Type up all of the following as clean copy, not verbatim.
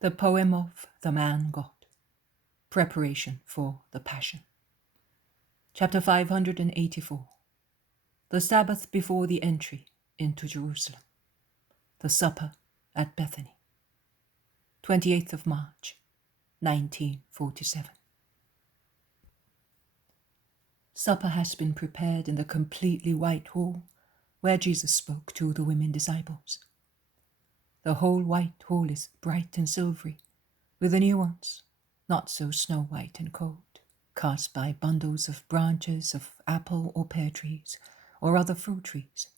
The poem of the man God. Preparation for the Passion. Chapter 584. The Sabbath before the entry into Jerusalem. The supper at Bethany. 28th of March, 1947. Supper has been prepared in the completely white hall where Jesus spoke to the women disciples. The whole white hall is bright and silvery, with a nuance not so snow-white and cold, cast by bundles of branches of apple or pear trees or other fruit trees,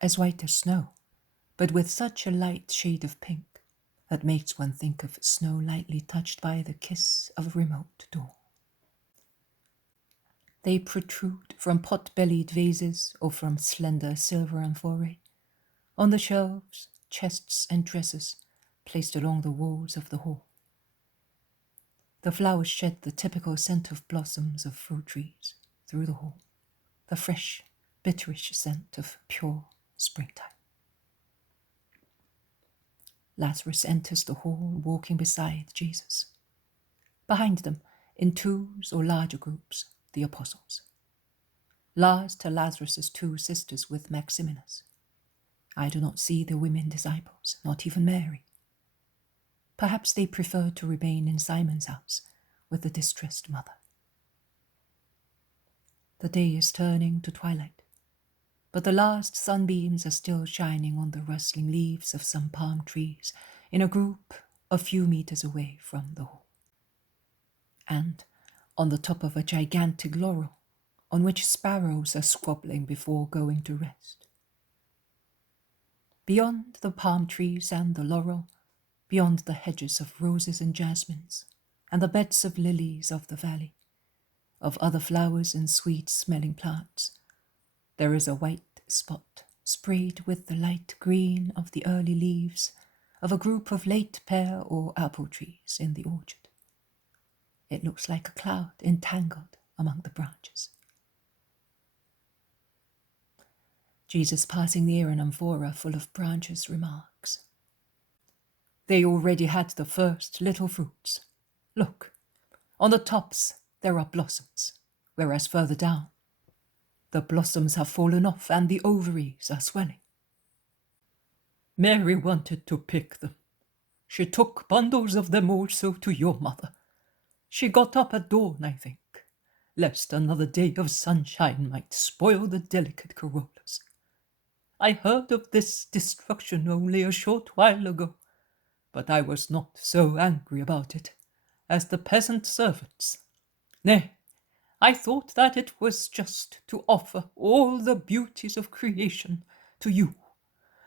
as white as snow, but with such a light shade of pink that makes one think of snow lightly touched by the kiss of a remote door. They protrude from pot-bellied vases or from slender silver amphorae, on the shelves, chests and dressers placed along the walls of the hall. The flowers shed the typical scent of blossoms of fruit trees through the hall, the fresh, bitterish scent of pure springtime. Lazarus enters the hall walking beside Jesus. Behind them, in twos or larger groups, the apostles. Last are Lazarus's two sisters with Maximinus. I do not see the women disciples, not even Mary. Perhaps they prefer to remain in Simon's house with the distressed mother. The day is turning to twilight, but the last sunbeams are still shining on the rustling leaves of some palm trees in a group a few meters away from the hall. And on the top of a gigantic laurel, on which sparrows are squabbling before going to rest. Beyond the palm trees and the laurel, beyond the hedges of roses and jasmines, and the beds of lilies of the valley, of other flowers and sweet-smelling plants, there is a white spot sprayed with the light green of the early leaves of a group of late pear or apple trees in the orchard. It looks like a cloud entangled among the branches. Jesus, passing near an amphora full of branches, remarks, "They already had the first little fruits. Look, on the tops there are blossoms, whereas further down, the blossoms have fallen off and the ovaries are swelling." Mary wanted to pick them. She took bundles of them also to your mother. She got up at dawn, I think, lest another day of sunshine might spoil the delicate corollas. I heard of this destruction only a short while ago, but I was not so angry about it as the peasant servants. Nay, I thought that it was just to offer all the beauties of creation to you,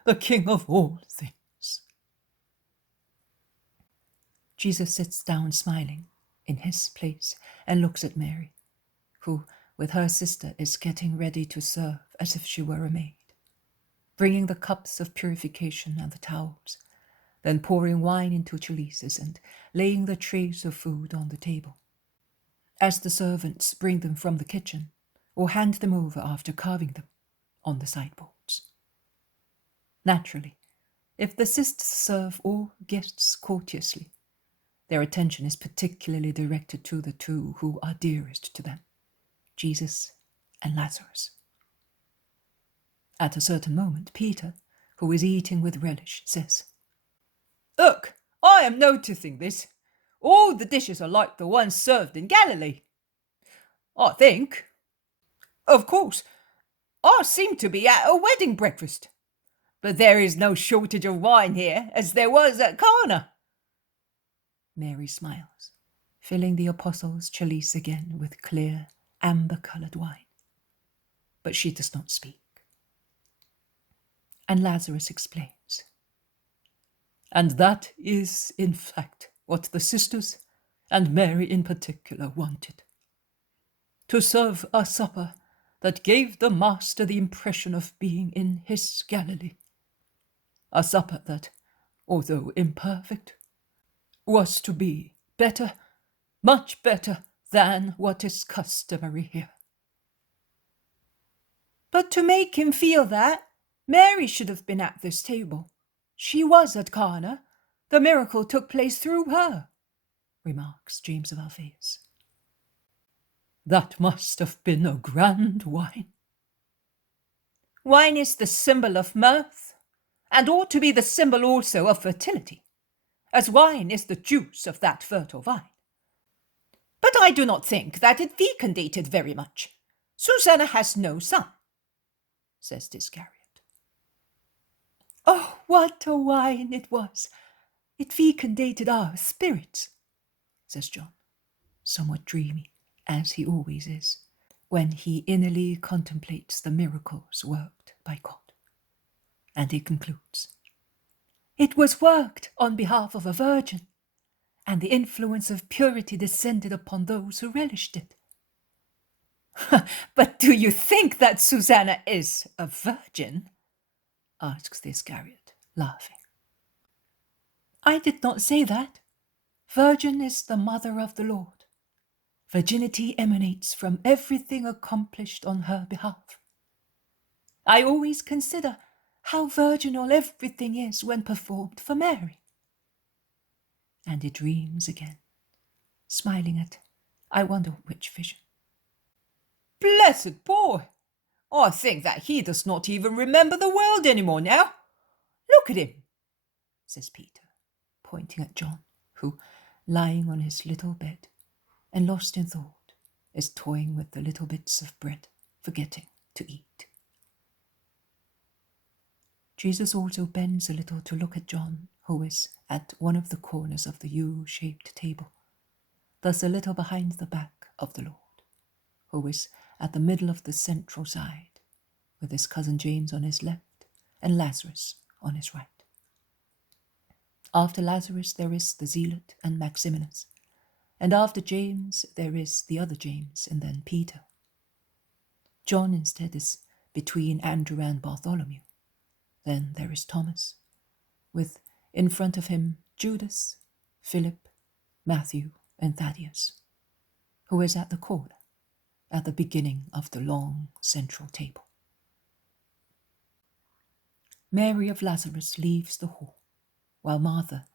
the King of all things. Jesus sits down smiling in his place and looks at Mary, who, with her sister, is getting ready to serve as if she were a maid, bringing the cups of purification and the towels, then pouring wine into chalices and laying the trays of food on the table, as the servants bring them from the kitchen or hand them over after carving them on the sideboards. Naturally, if the sisters serve all guests courteously, their attention is particularly directed to the two who are dearest to them, Jesus and Lazarus. At a certain moment, Peter, who is eating with relish, says, "Look, I am noticing this. All the dishes are like the ones served in Galilee. I think, of course, I seem to be at a wedding breakfast, but there is no shortage of wine here as there was at Cana." Mary smiles, filling the apostle's chalice again with clear, amber-coloured wine, but she does not speak. And Lazarus explains, "And that is, in fact, what the sisters, and Mary in particular, wanted. To serve a supper that gave the Master the impression of being in his Galilee. A supper that, although imperfect, was to be better, much better than what is customary here." But to make him feel that, Mary should have been at this table. She was at Cana, The miracle took place through her, remarks James of Alphaeus. That must have been a grand wine. Wine is the symbol of mirth, and ought to be the symbol also of fertility, as wine is the juice of that fertile vine. But I do not think that it fecundated very much. Susanna has no son, says Iscariot. Oh, what a wine it was! It fecundated our spirits, says John, somewhat dreamy, as he always is, when he innerly contemplates the miracles worked by God. And he concludes, it was worked on behalf of a virgin, and the influence of purity descended upon those who relished it. But do you think that Susanna is a virgin? Asks the Iscariot, laughing. I did not say that. Virgin is the mother of the Lord. Virginity emanates from everything accomplished on her behalf. I always consider how virginal everything is when performed for Mary. And he dreams again, smiling at, I wonder which vision. Blessed boy! I think that he does not even remember the world anymore now. Look at him, says Peter, pointing at John, who, lying on his little bed and lost in thought, is toying with the little bits of bread, forgetting to eat. Jesus also bends a little to look at John, who is at one of the corners of the U-shaped table, thus a little behind the back of the Lord, who is at the middle of the central side, with his cousin James on his left and Lazarus on his right. After Lazarus there is the Zealot and Maximinus, and after James there is the other James, and then Peter. John instead is between Andrew and Bartholomew. Then there is Thomas, with in front of him Judas, Philip, Matthew, and Thaddeus, who is at the corner, at the beginning of the long central table. Mary of Lazarus leaves the hall, while Martha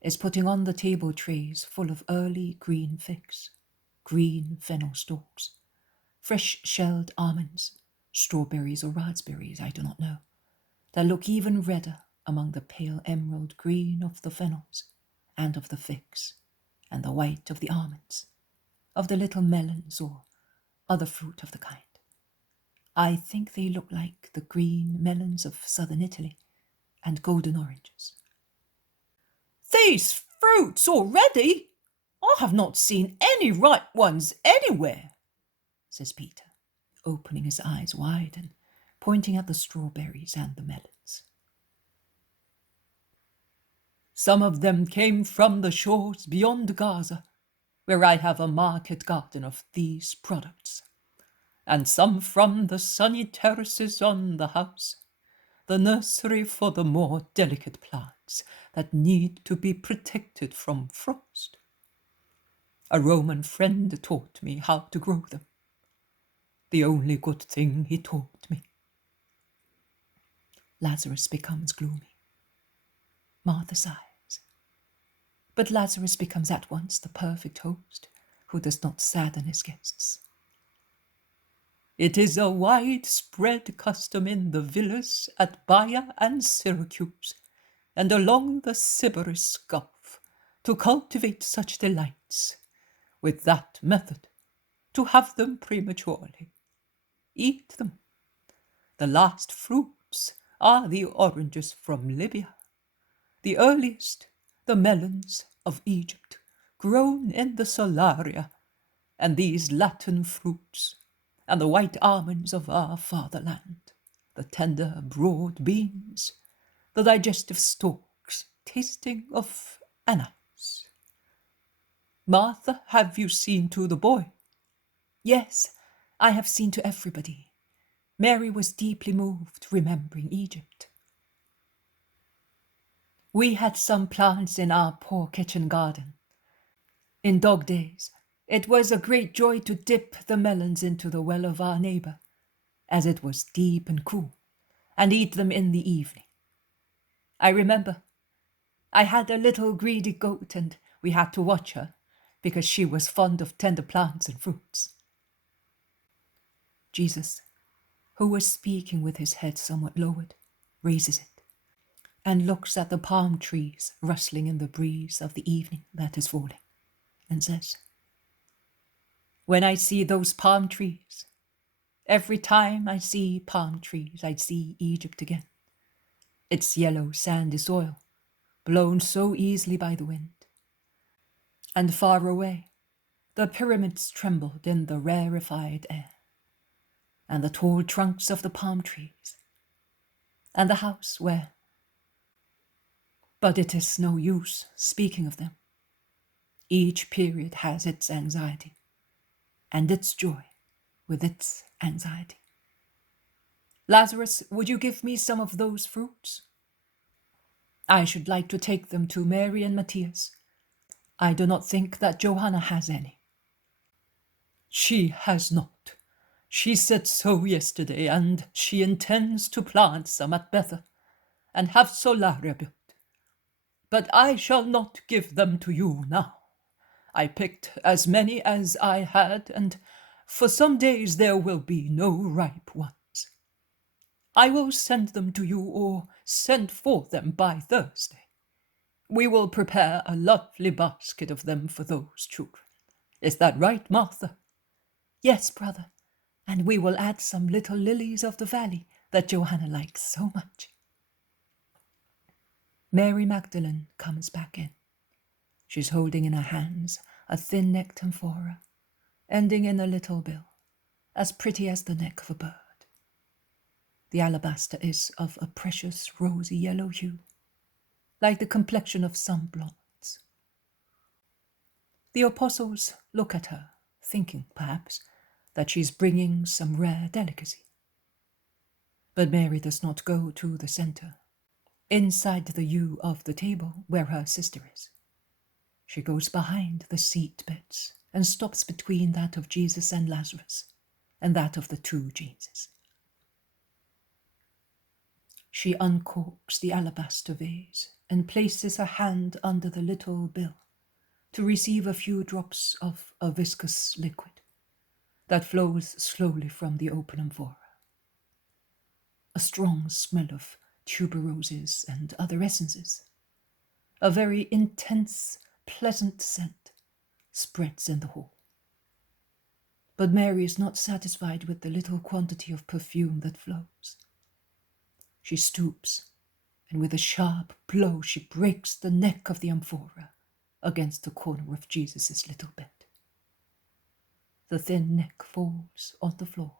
is putting on the table trays full of early green figs, green fennel stalks, fresh-shelled almonds, strawberries or raspberries, I do not know, that look even redder among the pale emerald green of the fennels and of the figs, and the white of the almonds, of the little melons or other fruit of the kind. I think they look like the green melons of southern Italy and golden oranges. These fruits already? I have not seen any ripe ones anywhere, says Peter, opening his eyes wide and pointing at the strawberries and the melons. Some of them came from the shores beyond Gaza, where I have a market garden of these products, and some from the sunny terraces on the house, the nursery for the more delicate plants that need to be protected from frost. A Roman friend taught me how to grow them. The only good thing he taught me. Lazarus becomes gloomy. Martha sighs. But Lazarus becomes at once the perfect host who does not sadden his guests. It is a widespread custom in the villas at Baia and Syracuse, and along the Sybaris Gulf, to cultivate such delights, with that method, to have them prematurely. Eat them. The last fruits are the oranges from Libya, the earliest, the melons of Egypt, grown in the Salaria, and these Latin fruits, and the white almonds of our fatherland, the tender broad beans, the digestive stalks tasting of anise. Martha, have you seen to the boy? Yes, I have seen to everybody. Mary was deeply moved, remembering Egypt. We had some plants in our poor kitchen garden. In dog days, it was a great joy to dip the melons into the well of our neighbor, as it was deep and cool, and eat them in the evening. I remember I had a little greedy goat, and we had to watch her, because she was fond of tender plants and fruits. Jesus, who was speaking with his head somewhat lowered, raises it, and looks at the palm trees rustling in the breeze of the evening that is falling, and says, "When I see those palm trees, every time I see palm trees, I see Egypt again. Its yellow sandy soil, blown so easily by the wind. And far away, the pyramids trembled in the rarefied air, and the tall trunks of the palm trees, and the house where... But it is no use speaking of them. Each period has its anxiety, and its joy with its anxiety. Lazarus, would you give me some of those fruits? I should like to take them to Mary and Matthias. I do not think that Johanna has any." "She has not. She said so yesterday, and she intends to plant some at Bethany and have solaria built. But I shall not give them to you now. I picked as many as I had, and for some days there will be no ripe ones. I will send them to you, or send for them by Thursday. We will prepare a lovely basket of them for those children. Is that right, Martha?" "Yes, brother, and we will add some little lilies of the valley that Johanna likes so much." Mary Magdalene comes back in. She's holding in her hands a thin-necked amphora, ending in a little bill, as pretty as the neck of a bird. The alabaster is of a precious rosy yellow hue, like the complexion of some blondes. The apostles look at her, thinking, perhaps, that she's bringing some rare delicacy. But Mary does not go to the center, inside the U of the table where her sister is. She goes behind the seat beds and stops between that of Jesus and Lazarus and that of the two Jesuses. She uncorks the alabaster vase and places her hand under the little bill to receive a few drops of a viscous liquid that flows slowly from the open amphora. A strong smell of tuberoses and other essences, a very intense, pleasant scent, spreads in the hall. But Mary is not satisfied with the little quantity of perfume that flows. She stoops, and with a sharp blow she breaks the neck of the amphora against the corner of Jesus' little bed. The thin neck falls on the floor,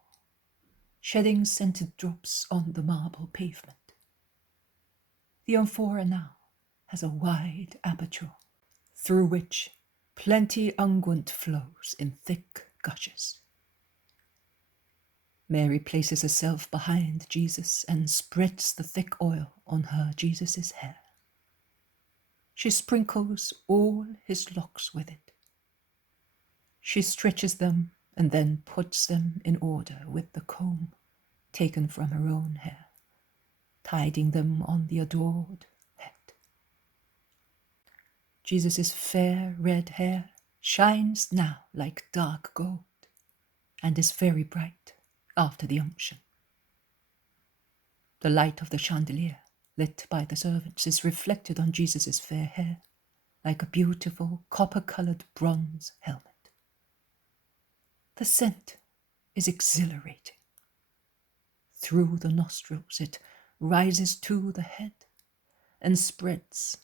shedding scented drops on the marble pavement. The amphora now has a wide aperture, through which plenty unguent flows in thick gushes. Mary places herself behind Jesus and spreads the thick oil on her Jesus' hair. She sprinkles all his locks with it. She stretches them and then puts them in order with the comb taken from her own hair, tidying them on the adored head. Jesus' fair red hair shines now like dark gold and is very bright after the unction. The light of the chandelier, lit by the servants, is reflected on Jesus' fair hair like a beautiful copper-colored bronze helmet. The scent is exhilarating. Through the nostrils it rises to the head and spreads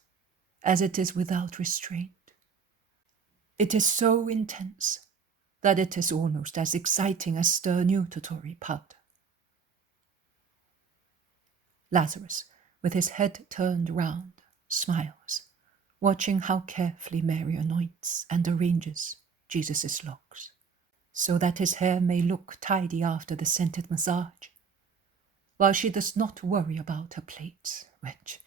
as it is without restraint. It is so intense that it is almost as exciting as sternutatory powder. Lazarus, with his head turned round, smiles, watching how carefully Mary anoints and arranges Jesus' locks, so that his hair may look tidy after the scented massage, while she does not worry about her plaits, which,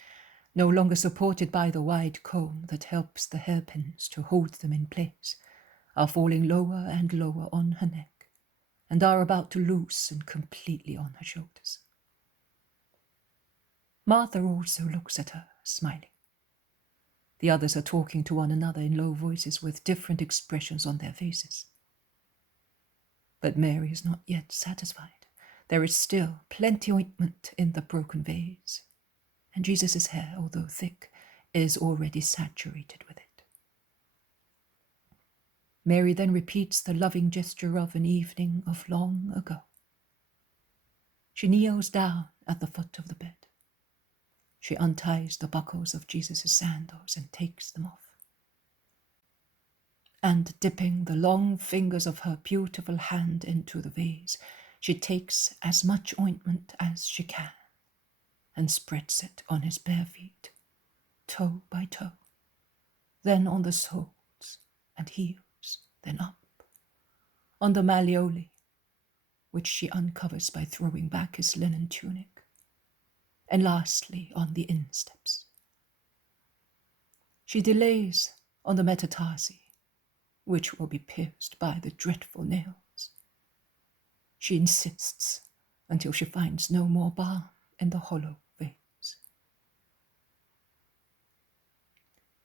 no longer supported by the wide comb that helps the hairpins to hold them in place, are falling lower and lower on her neck, and are about to loosen completely on her shoulders. Martha also looks at her, smiling. The others are talking to one another in low voices with different expressions on their faces. But Mary is not yet satisfied. There is still plenty ointment in the broken vase, and Jesus' hair, although thick, is already saturated with it. Mary then repeats the loving gesture of an evening of long ago. She kneels down at the foot of the bed. She unties the buckles of Jesus' sandals and takes them off. And dipping the long fingers of her beautiful hand into the vase, she takes as much ointment as she can and spreads it on his bare feet, toe by toe, then on the soles and heels, then up, on the malleoli, which she uncovers by throwing back his linen tunic, and lastly on the insteps. She delays on the metatarsi, which will be pierced by the dreadful nails. She insists until she finds no more balm in the hollow vase.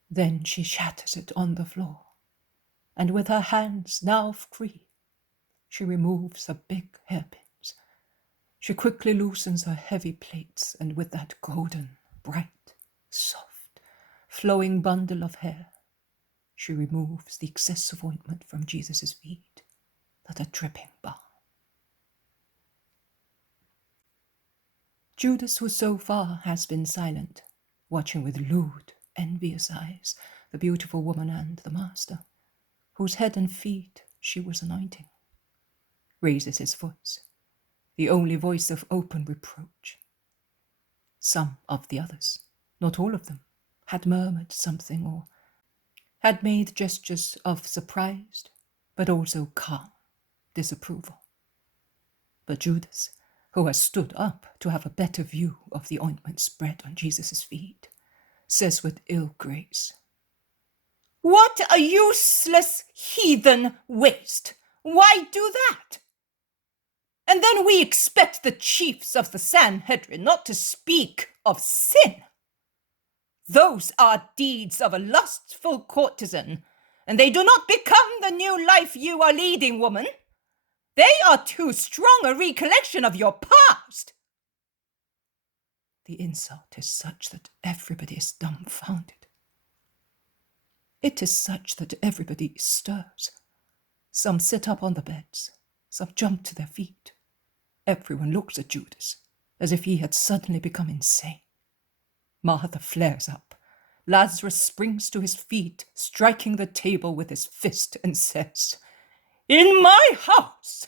Then she shatters it on the floor, and with her hands now free, she removes the big hairpins. She quickly loosens her heavy plaits, and with that golden, bright, soft, flowing bundle of hair, she removes the excessive ointment from Jesus' feet that are dripping balm. Judas, who so far has been silent, watching with lewd, envious eyes the beautiful woman and the master, whose head and feet she was anointing, raises his voice, the only voice of open reproach. Some of the others, not all of them, had murmured something or had made gestures of surprised, but also calm disapproval. But Judas, who has stood up to have a better view of the ointment spread on Jesus' feet, says with ill grace, "What a useless heathen waste! Why do that? And then we expect the chiefs of the Sanhedrin not to speak of sin. Those are deeds of a lustful courtesan, and they do not become the new life you are leading, woman. They are too strong a recollection of your past." The insult is such that everybody is dumbfounded. It is such that everybody stirs. Some sit up on the beds, some jump to their feet. Everyone looks at Judas as if he had suddenly become insane. Martha flares up. Lazarus springs to his feet, striking the table with his fist, and says, "In my house!"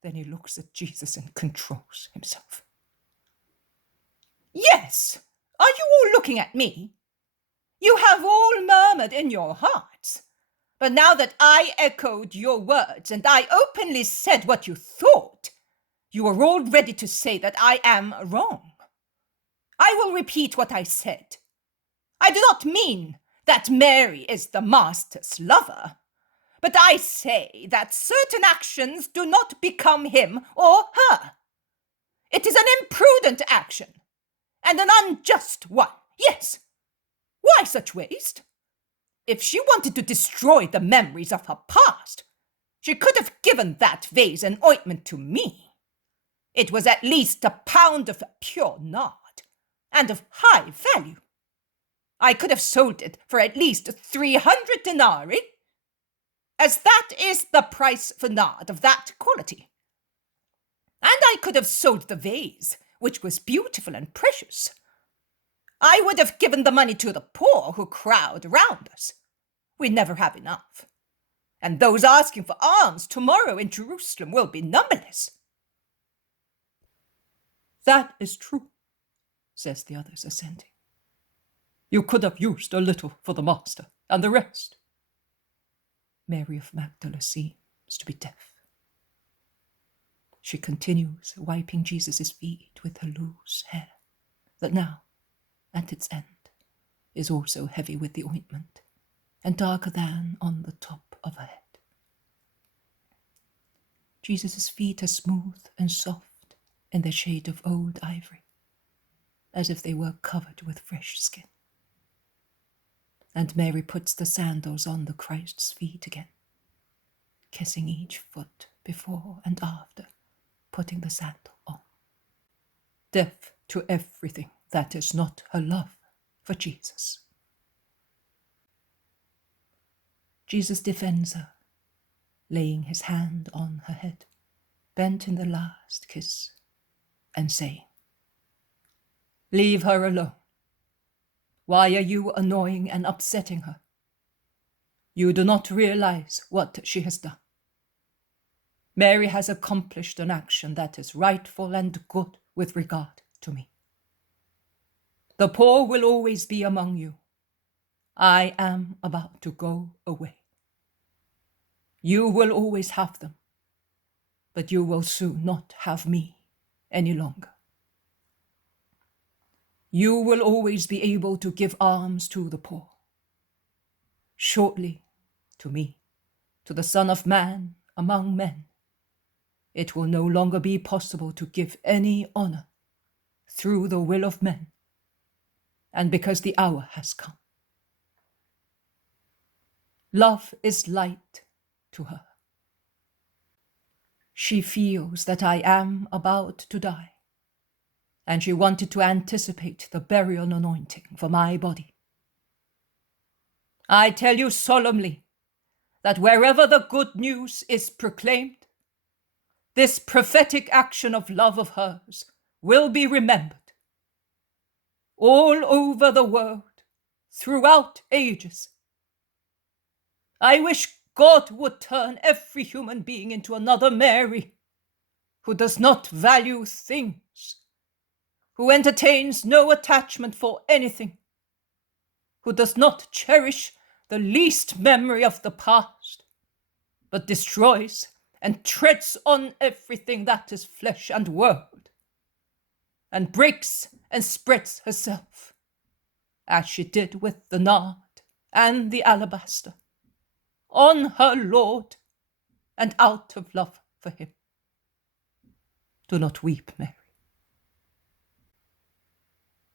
Then he looks at Jesus and controls himself. "Yes, are you all looking at me? You have all murmured in your hearts. But now that I echoed your words and I openly said what you thought, you are all ready to say that I am wrong. I will repeat what I said. I do not mean that Mary is the master's lover, but I say that certain actions do not become him or her. It is an imprudent action and an unjust one. Yes. Why such waste? If she wanted to destroy the memories of her past, she could have given that vase and ointment to me. It was at least a pound of pure nard, and of high value. I could have sold it for at least 300 denarii, as that is the price for nard of that quality. And I could have sold the vase, which was beautiful and precious. I would have given the money to the poor who crowd around us. We never have enough. And those asking for alms tomorrow in Jerusalem will be numberless." "That is true," says the others, assenting. "You could have used a little for the master, and the rest." Mary of Magdala seems to be deaf. She continues wiping Jesus' feet with her loose hair, that now, at its end, is also heavy with the ointment, and darker than on the top of her head. Jesus' feet are smooth and soft in the shade of old ivory, as if they were covered with fresh skin. And Mary puts the sandals on the Christ's feet again, kissing each foot before and after putting the sandal on. Deaf to everything that is not her love for Jesus. Jesus defends her, laying his hand on her head, bent in the last kiss, and saying, "Leave her alone. Why are you annoying and upsetting her? You do not realize what she has done. Mary has accomplished an action that is rightful and good with regard to me. The poor will always be among you. I am about to go away. You will always have them, but you will soon not have me any longer. You will always be able to give alms to the poor. Shortly, to me, to the Son of Man among men, it will no longer be possible to give any honor through the will of men, and because the hour has come. Love is light to her. She feels that I am about to die, and she wanted to anticipate the burial anointing for my body. I tell you solemnly that wherever the good news is proclaimed, this prophetic action of love of hers will be remembered. All over the world, throughout ages. I wish God would turn every human being into another Mary, who does not value things, who entertains no attachment for anything, who does not cherish the least memory of the past, but destroys and treads on everything that is flesh and world, and breaks and spreads herself, as she did with the nard and the alabaster, on her Lord and out of love for him. Do not weep, Mary.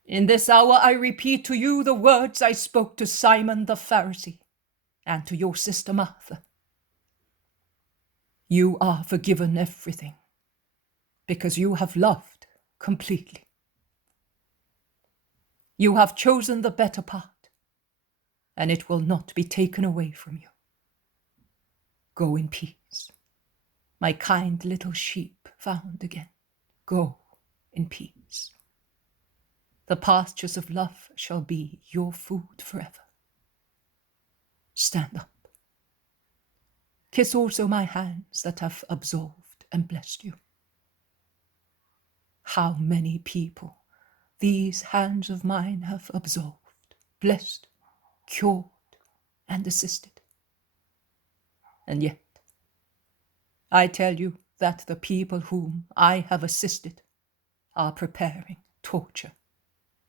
In this hour I repeat to you the words I spoke to Simon the Pharisee and to your sister Martha. You are forgiven everything because you have loved completely. You have chosen the better part, and it will not be taken away from you. Go in peace, my kind little sheep found again. Go in peace. The pastures of love shall be your food forever. Stand up. Kiss also my hands that have absolved and blessed you. How many people these hands of mine have absolved, blessed, cured, and assisted. And yet, I tell you that the people whom I have assisted are preparing torture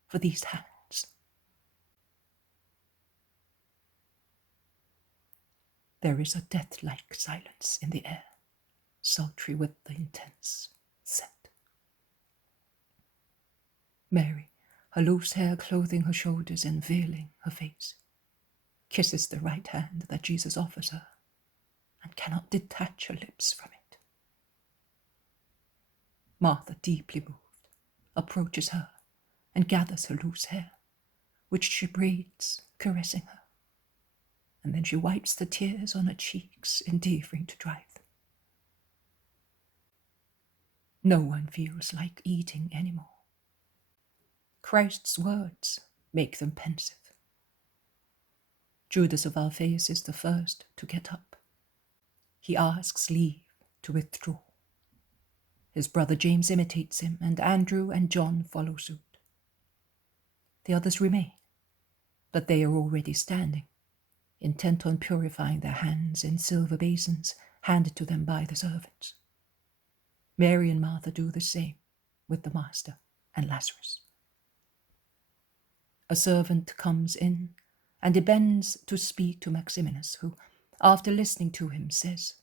for these hands. There is a death-like silence in the air, sultry with the intense scent. Mary, her loose hair clothing her shoulders and veiling her face, kisses the right hand that Jesus offers her and cannot detach her lips from it. Martha, deeply moved, approaches her and gathers her loose hair, which she braids, caressing her. And then she wipes the tears on her cheeks, endeavoring to dry them. No one feels like eating anymore. Christ's words make them pensive. Judas of Alphaeus is the first to get up. He asks leave to withdraw. His brother James imitates him, and Andrew and John follow suit. The others remain, but they are already standing, intent on purifying their hands in silver basins handed to them by the servants. Mary and Martha do the same with the Master and Lazarus. A servant comes in, and he bends to speak to Maximinus, who, after listening to him, says,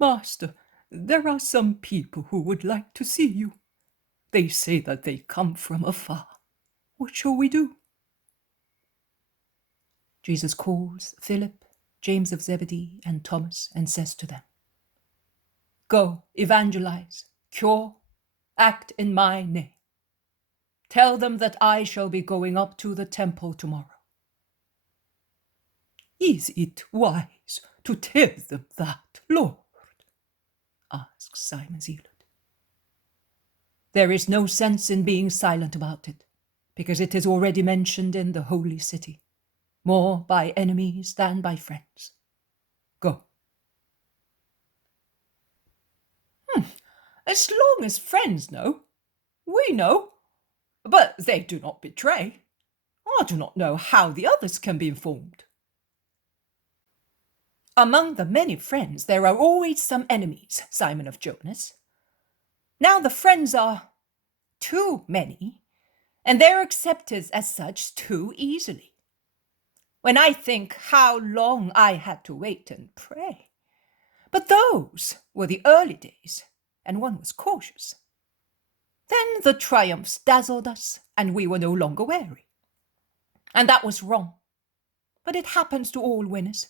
"Master, there are some people who would like to see you. They say that they come from afar. What shall we do?" Jesus calls Philip, James of Zebedee, and Thomas, and says to them, "Go, evangelize, cure, act in my name. Tell them that I shall be going up to the temple tomorrow." "Is it wise to tell them that, Lord?" asks Simon Zealot. "There is no sense in being silent about it, because it is already mentioned in the holy city, more by enemies than by friends. Go." "As long as friends know, we know, but they do not betray. I do not know how the others can be informed." "Among the many friends there are always some enemies, Simon of Jonas. Now the friends are too many, and they're accepted as such too easily. When I think how long I had to wait and pray. But those were the early days, and one was cautious. Then the triumphs dazzled us, and we were no longer wary. And that was wrong. But it happens to all winners.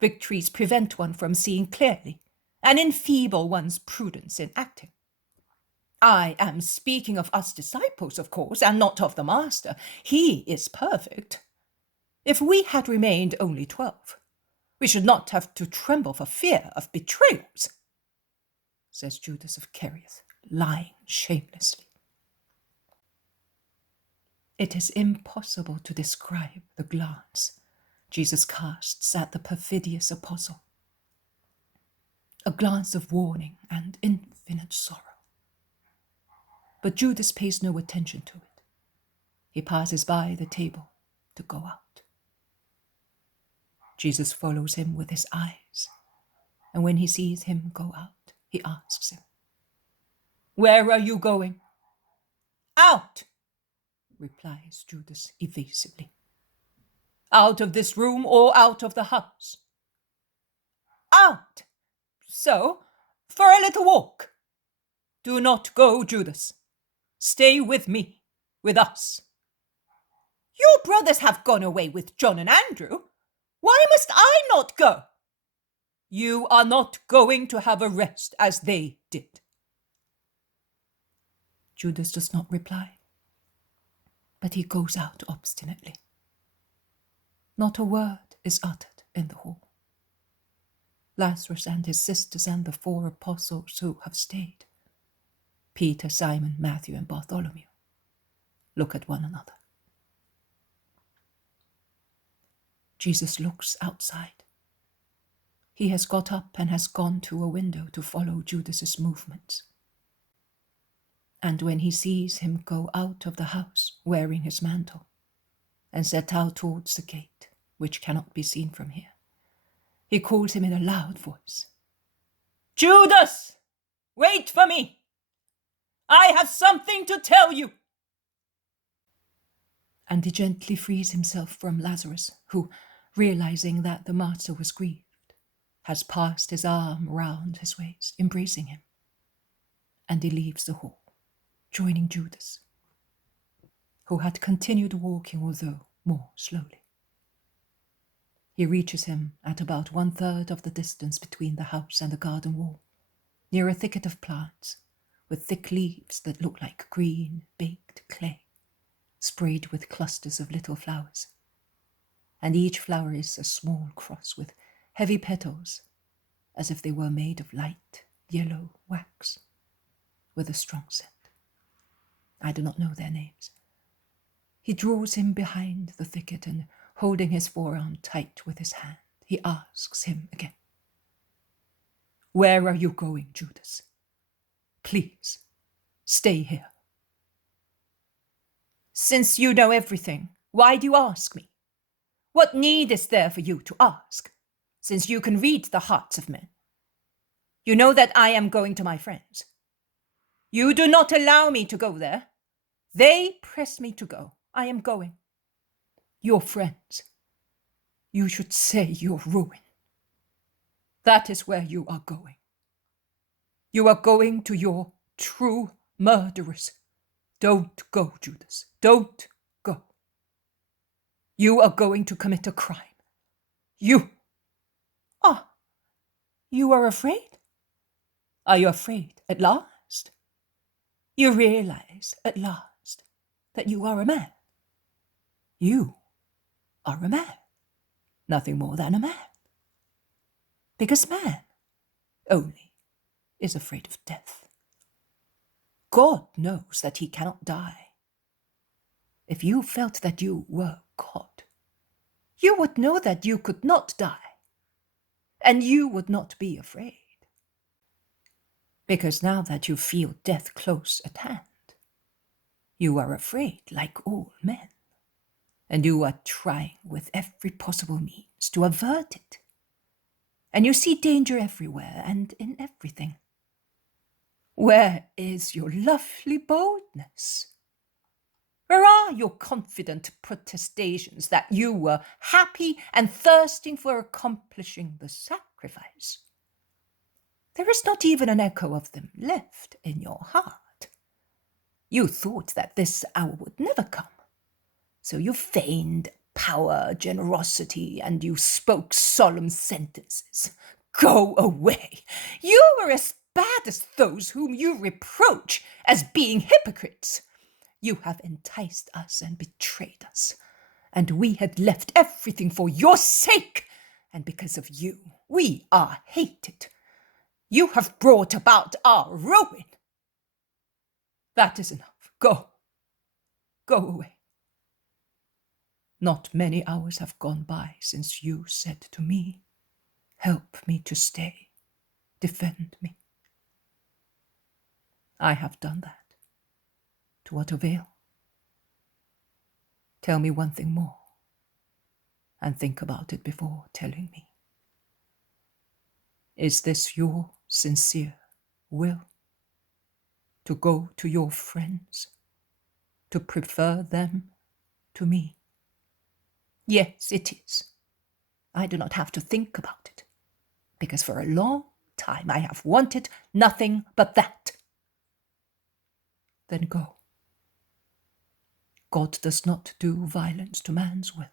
Victories prevent one from seeing clearly, and enfeeble one's prudence in acting. I am speaking of us disciples, of course, and not of the Master. He is perfect. If we had remained only 12, we should not have to tremble for fear of betrayals," says Judas of Kerioth, lying shamelessly. It is impossible to describe the glance Jesus casts at the perfidious apostle. A glance of warning and infinite sorrow. But Judas pays no attention to it. He passes by the table to go out. Jesus follows him with his eyes, and when he sees him go out, he asks him, "Where are you going?" "Out," replies Judas evasively. "Out of this room or out of the house?" "Out. So, for a little walk." "Do not go, Judas. Stay with me, with us." "Your brothers have gone away with John and Andrew. Why must I not go?" "You are not going to have a rest as they did." Judas does not reply, but he goes out obstinately. Not a word is uttered in the hall. Lazarus and his sisters and the 4 apostles who have stayed, Peter, Simon, Matthew, and Bartholomew, look at one another. Jesus looks outside. He has got up and has gone to a window to follow Judas's movements. And when he sees him go out of the house wearing his mantle and set out towards the gate, which cannot be seen from here, he calls him in a loud voice, "Judas, wait for me! I have something to tell you!" And he gently frees himself from Lazarus, who, realizing that the master was grieved, has passed his arm round his waist, embracing him. And he leaves the hall, joining Judas, who had continued walking, although more slowly. He reaches him at about 1/3 of the distance between the house and the garden wall, near a thicket of plants with thick leaves that look like green, baked clay, sprayed with clusters of little flowers. And each flower is a small cross with heavy petals, as if they were made of light yellow wax, with a strong scent. I do not know their names. He draws him behind the thicket, and holding his forearm tight with his hand, he asks him again, "Where are you going, Judas? Please, stay here." "Since you know everything, why do you ask me? What need is there for you to ask, since you can read the hearts of men? You know that I am going to my friends. You do not allow me to go there. They press me to go. I am going. Your friends. You should say your ruin. That is where you are going. You are going to your true murderers. Don't go, Judas. Don't go." You are going to commit a crime. You. Ah, you are afraid? Are you afraid at last? You realize at last that you are a man. You are a man, nothing more than a man. Because man only is afraid of death. God knows that he cannot die. If you felt that you were God, you would know that you could not die, and you would not be afraid. Because now that you feel death close at hand, you are afraid like all men, and you are trying with every possible means to avert it. And you see danger everywhere and in everything. Where is your lovely boldness? Where are your confident protestations that you were happy and thirsting for accomplishing the sacrifice? There is not even an echo of them left in your heart. You thought that this hour would never come, so you feigned power, generosity, and you spoke solemn sentences. Go away! You are as bad as those whom you reproach as being hypocrites. You have enticed us and betrayed us, and we had left everything for your sake, and because of you, we are hated. You have brought about our ruin. That is enough. Go. Go away. Not many hours have gone by since you said to me, help me to stay, defend me. I have done that. To what avail? Tell me one thing more, and think about it before telling me. Is this your sincere will? To go to your friends, to prefer them to me? Yes, it is. I do not have to think about it, because for a long time I have wanted nothing but that. Then go. God does not do violence to man's will.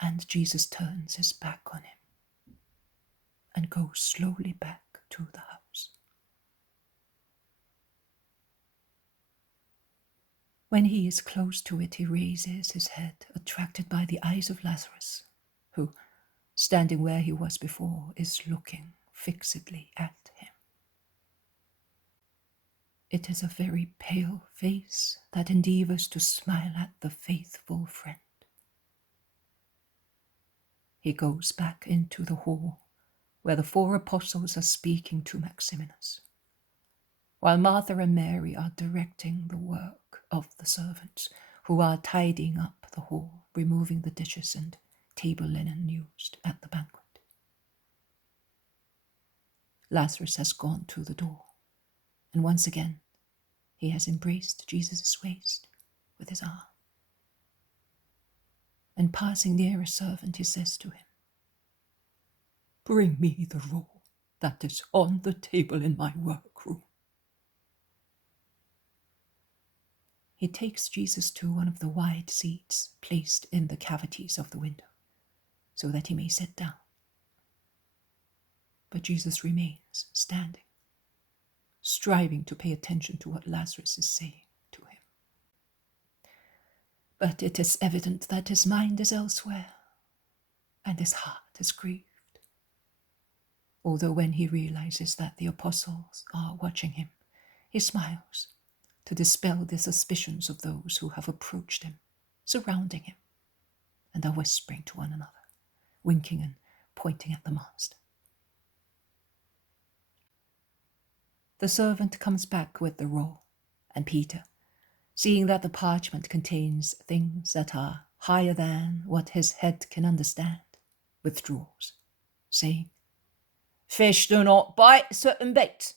And Jesus turns his back on him and goes slowly back to the house. When he is close to it, he raises his head, attracted by the eyes of Lazarus, who, standing where he was before, is looking fixedly at him. It is a very pale face that endeavors to smile at the faithful friend. He goes back into the hall where the 4 apostles are speaking to Maximinus, while Martha and Mary are directing the work of the servants who are tidying up the hall, removing the dishes and table linen used at the banquet. Lazarus has gone to the door, and once again he has embraced Jesus' waist with his arm. And passing near a servant, he says to him, bring me the roll that is on the table in my workroom. He takes Jesus to one of the wide seats placed in the cavities of the window, so that he may sit down. But Jesus remains standing, striving to pay attention to what Lazarus is saying to him. But it is evident that his mind is elsewhere, and his heart is grieved. Although when he realizes that the apostles are watching him, he smiles to dispel the suspicions of those who have approached him, surrounding him, and are whispering to one another, winking and pointing at the master. The servant comes back with the roll, and Peter, seeing that the parchment contains things that are higher than what his head can understand, withdraws, saying, fish do not bite certain baits.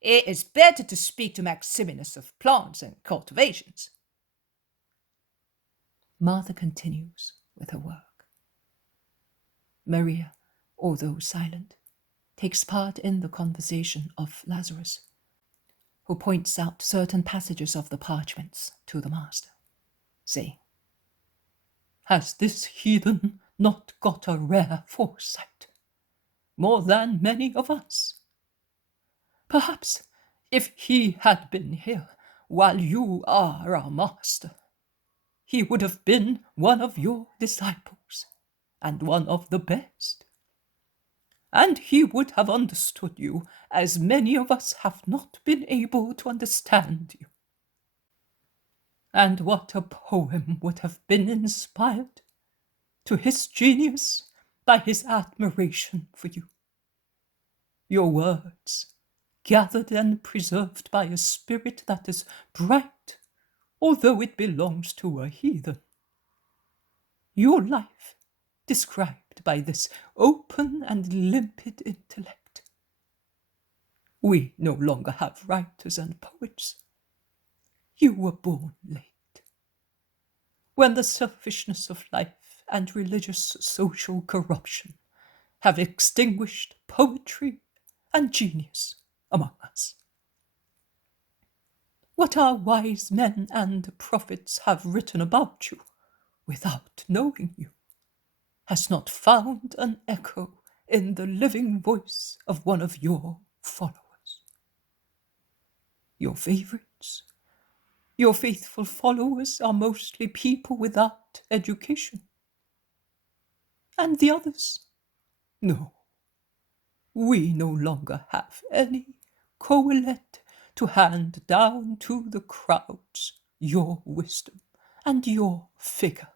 It is better to speak to Maximinus of plants and cultivations. Martha continues with her work. Maria, although silent, takes part in the conversation of Lazarus, who points out certain passages of the parchments to the master, saying, "Has this heathen not got a rare foresight, more than many of us? Perhaps if he had been here while you are our master, he would have been one of your disciples, and one of the best. And he would have understood you as many of us have not been able to understand you. And what a poem would have been inspired to his genius by his admiration for you. Your words, gathered and preserved by a spirit that is bright, although it belongs to a heathen. Your life, described by this open and limpid intellect. We no longer have writers and poets. You were born late, when the selfishness of life and religious social corruption have extinguished poetry and genius among us. What our wise men and prophets have written about you, without knowing you, has not found an echo in the living voice of one of your followers. Your favorites, your faithful followers are mostly people without education. And the others? No, we no longer have any Coelet to hand down to the crowds your wisdom and your figure.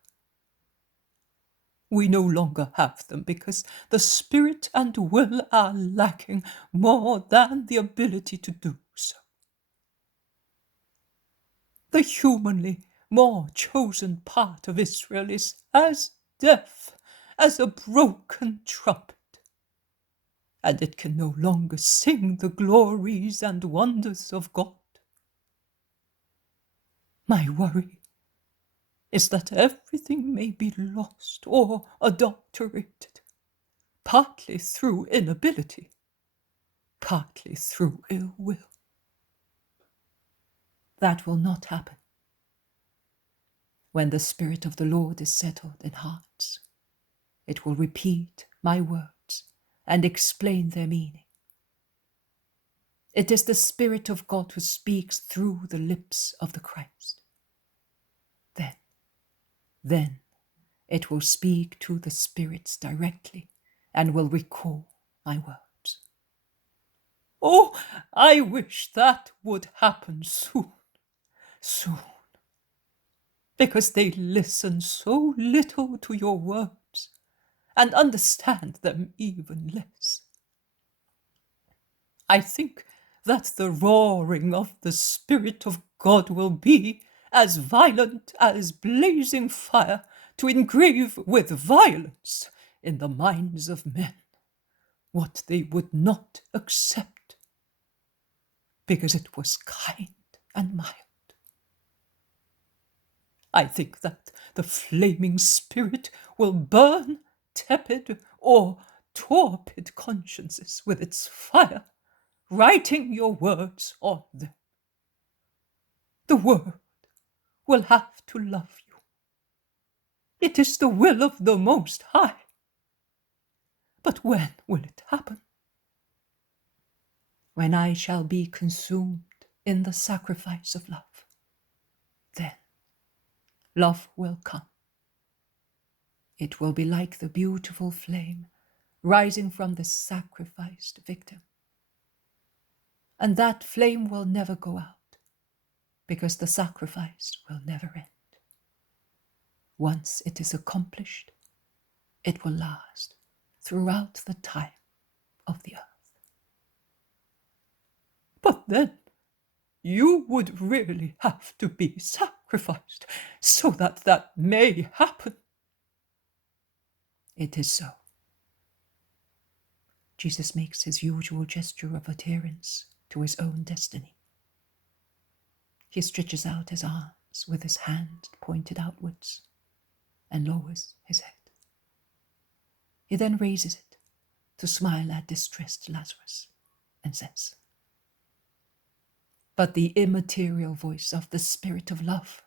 We no longer have them because the spirit and will are lacking more than the ability to do so. The humanly more chosen part of Israel is as deaf as a broken trumpet, and it can no longer sing the glories and wonders of God. My worry is that everything may be lost or adulterated, partly through inability, partly through ill will. That will not happen. When the Spirit of the Lord is settled in hearts, it will repeat my words and explain their meaning. It is the Spirit of God who speaks through the lips of the Christ. Then it will speak to the spirits directly and will recall my words. Oh, I wish that would happen soon, because they listen so little to your words and understand them even less. I think that the roaring of the Spirit of God will be as violent as blazing fire to engrave with violence in the minds of men what they would not accept, because it was kind and mild. I think that the flaming Spirit will burn tepid or torpid consciences with its fire, writing your words on them. The world will have to love you. It is the will of the Most High. But when will it happen? When I shall be consumed in the sacrifice of love. Then love will come. It will be like the beautiful flame rising from the sacrificed victim. And that flame will never go out, because the sacrifice will never end. Once it is accomplished, it will last throughout the time of the earth. But then you would really have to be sacrificed so that that may happen. It is so. Jesus makes his usual gesture of adherence to his own destiny. He stretches out his arms with his hand pointed outwards and lowers his head. He then raises it to smile at distressed Lazarus and says, But the immaterial voice of the Spirit of love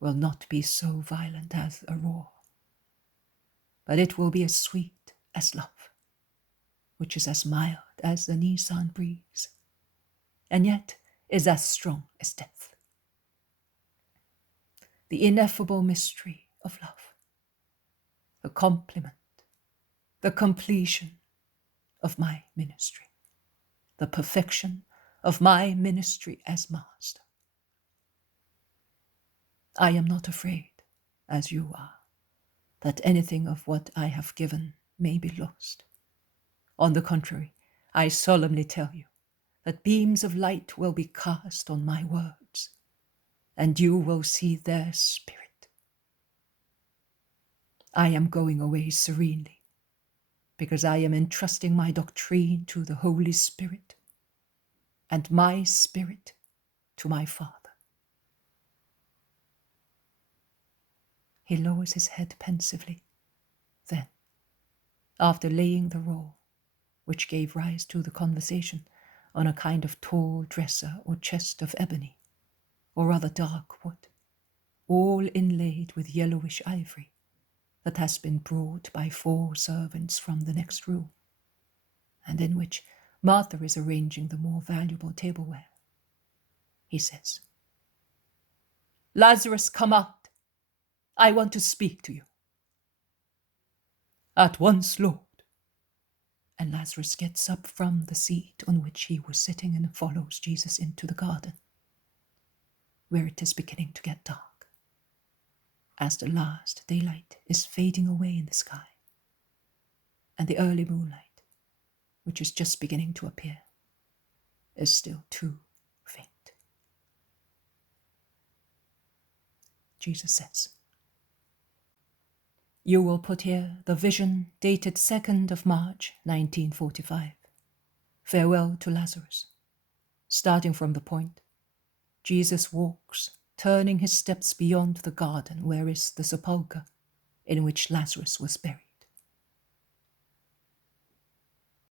will not be so violent as a roar, but it will be as sweet as love, which is as mild as the Nisan breeze, and yet is as strong as death. The ineffable mystery of love, the complement, the completion of my ministry, the perfection of my ministry as master. I am not afraid, as you are, that anything of what I have given may be lost. On the contrary, I solemnly tell you that beams of light will be cast on my words, and you will see their spirit. I am going away serenely, because I am entrusting my doctrine to the Holy Spirit, and my spirit to my Father. He lowers his head pensively. Then, after laying the roll, which gave rise to the conversation, on a kind of tall dresser or chest of ebony, or rather dark wood, all inlaid with yellowish ivory, that has been brought by 4 servants from the next room, and in which Martha is arranging the more valuable tableware, he says, "Lazarus, come out. I want to speak to you." "At once, Lord." And Lazarus gets up from the seat on which he was sitting and follows Jesus into the garden, where it is beginning to get dark, as the last daylight is fading away in the sky, and the early moonlight, which is just beginning to appear, is still too faint. Jesus says, "You will put here the vision dated 2nd of March, 1945. Farewell to Lazarus." Starting from the point, Jesus walks, turning his steps beyond the garden where is the sepulchre in which Lazarus was buried.